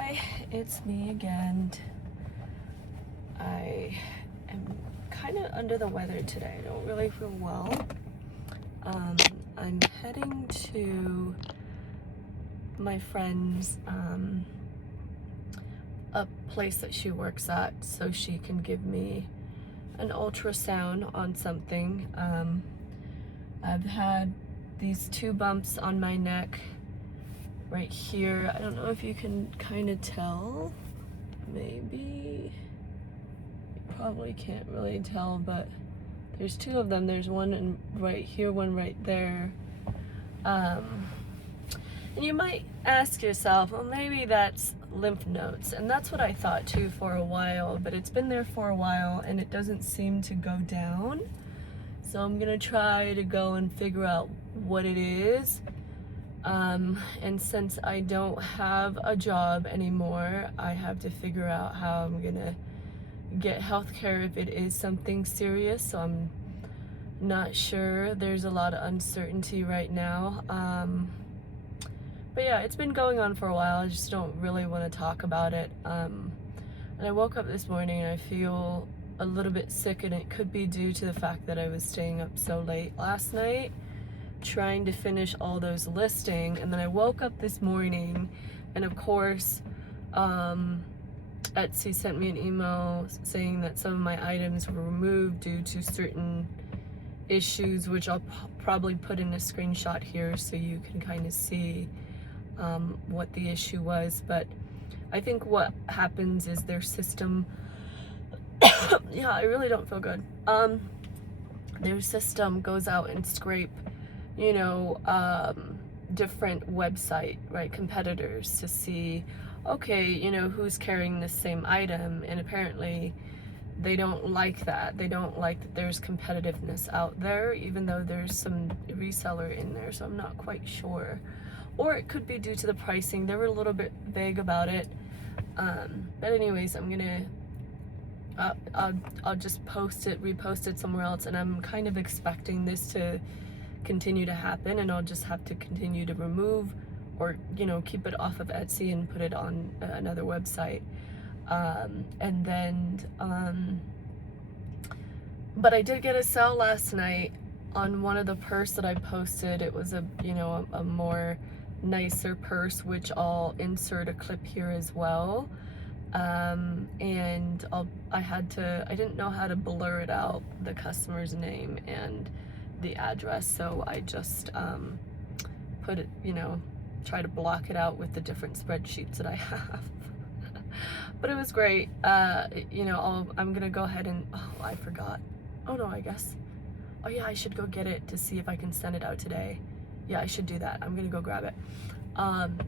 Hi, it's me again. I am kind of under the weather today. I don't really feel well. I'm heading to my friend's a place that she works at so she can give me an ultrasound on something. I've had these two bumps on my neck right here. I don't know if you can kind of tell. Maybe you probably can't really tell, but there's two of them. There's one right here, one right there. And you might ask yourself, well, maybe that's lymph nodes, and that's what I thought too for a while, but it's been there for a while and it doesn't seem to go down. So I'm gonna try to go and figure out what it is. And since I don't have a job anymore, I have to figure out how I'm gonna get healthcare if it is something serious. So I'm not sure. There's a lot of uncertainty right now. But yeah, it's been going on for a while. I just don't really want to talk about it. And I woke up this morning and I feel a little bit sick, and it could be due to the fact that I was staying up so late last night trying to finish all those listing. And then I woke up this morning and of course Etsy sent me an email saying that some of my items were removed due to certain issues, which I'll probably put in a screenshot here so you can kind of see what the issue was. But I think what happens is their system yeah, I really don't feel good. Their system goes out and scrape, you know, different website, right, competitors to see, okay, you know, who's carrying the same item. And apparently they don't like that. They don't like that there's competitiveness out there, even though there's some reseller in there. So I'm not quite sure. Or it could be due to the pricing. They were a little bit vague about it. But anyways, I'm gonna I'll just repost it somewhere else, and I'm kind of expecting this to continue to happen, and I'll just have to continue to remove or, you know, keep it off of Etsy and put it on another website. And then but I did get a sale last night on one of the purse that I posted. It was a, you know, a more nicer purse, which I'll insert a clip here as well. And I didn't know how to blur it out, the customer's name and the address, so I just put it, you know, try to block it out with the different spreadsheets that I have. But it was great. You know, I'm gonna go ahead and, oh, I forgot. Oh no, I guess, oh yeah, I should go get it to see if I can send it out today. Yeah, I should do that. I'm gonna go grab it.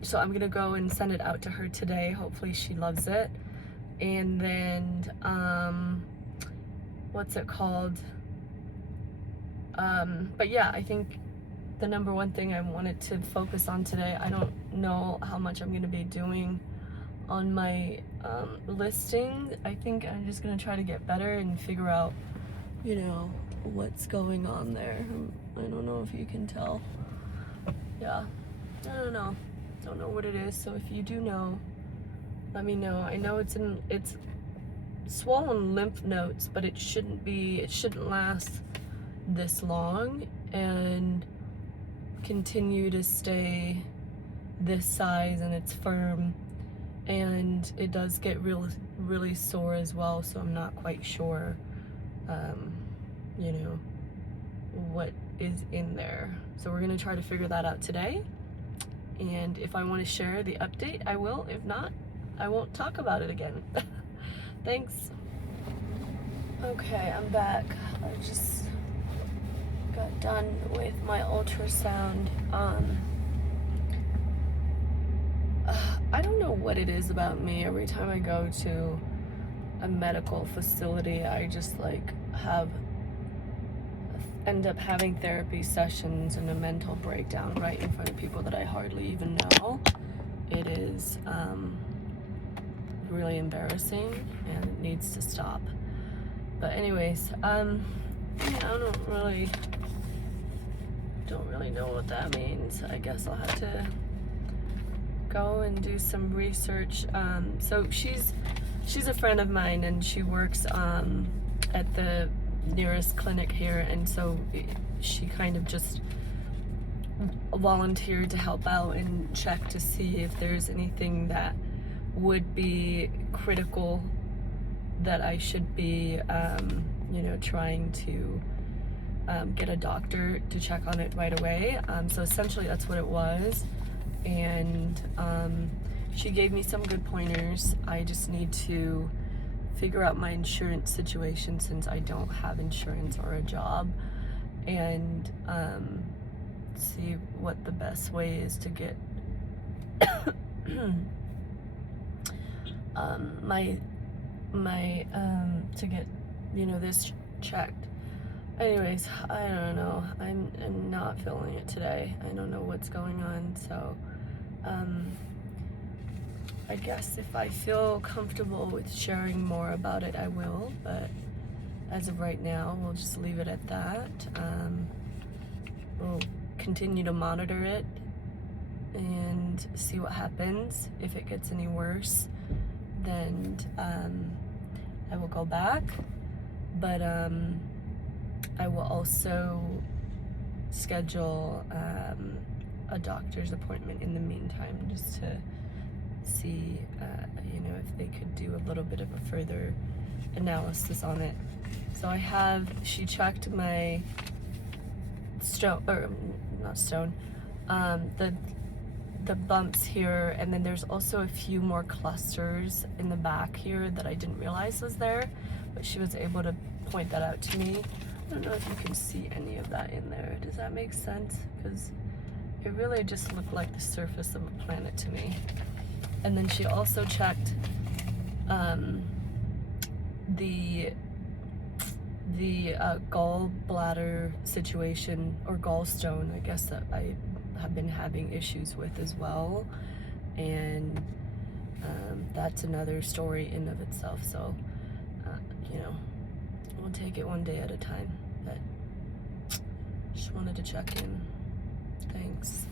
So I'm gonna go and send it out to her today. Hopefully she loves it. And then, what's it called? But yeah, I think the number one thing I wanted to focus on today, I don't know how much I'm gonna be doing on my listing. I think I'm just gonna try to get better and figure out, you know, what's going on there. I don't know if you can tell. Yeah, I don't know what it is. So if you do know, let me know. I know it's swollen lymph nodes, but it shouldn't last this long and continue to stay this size, and it's firm, and it does get really sore as well. So I'm not quite sure, you know, what is in there. So we're gonna try to figure that out today. And if I want to share the update, I will. If not, I won't talk about it again. Thanks. Okay, I'm back. I just got done with my ultrasound. I don't know what it is about me. Every time I go to a medical facility, I just like end up having therapy sessions and a mental breakdown right in front of people that I hardly even know. It is really embarrassing, and it needs to stop. But anyways, yeah, I don't really know what that means. I guess I'll have to go and do some research. So she's a friend of mine, and she works at the nearest clinic here, and so she kind of just volunteered to help out and check to see if there's anything that would be critical that I should be, you know, trying to get a doctor to check on it right away. So essentially that's what it was. And she gave me some good pointers. I just need to figure out my insurance situation since I don't have insurance or a job, and see what the best way is to get to get, you know, this checked. Anyways, I don't know. I'm not feeling it today. I don't know what's going on, so I guess if I feel comfortable with sharing more about it, I will, but as of right now, we'll just leave it at that. We'll continue to monitor it and see what happens. If it gets any worse, then I will go back, but I will also schedule a doctor's appointment in the meantime, just to see, you know, if they could do a little bit of a further analysis on it. So she checked my stone, or not stone, the bumps here, and then there's also a few more clusters in the back here that I didn't realize was there, but she was able to point that out to me. I don't know if you can see any of that in there. Does that make sense? Because it really just looked like the surface of a planet to me. And then she also checked the gallbladder situation, or gallstone, I guess, that I have been having issues with as well, and that's another story in of itself. So you know, we'll take it one day at a time, but just wanted to check in. Thanks.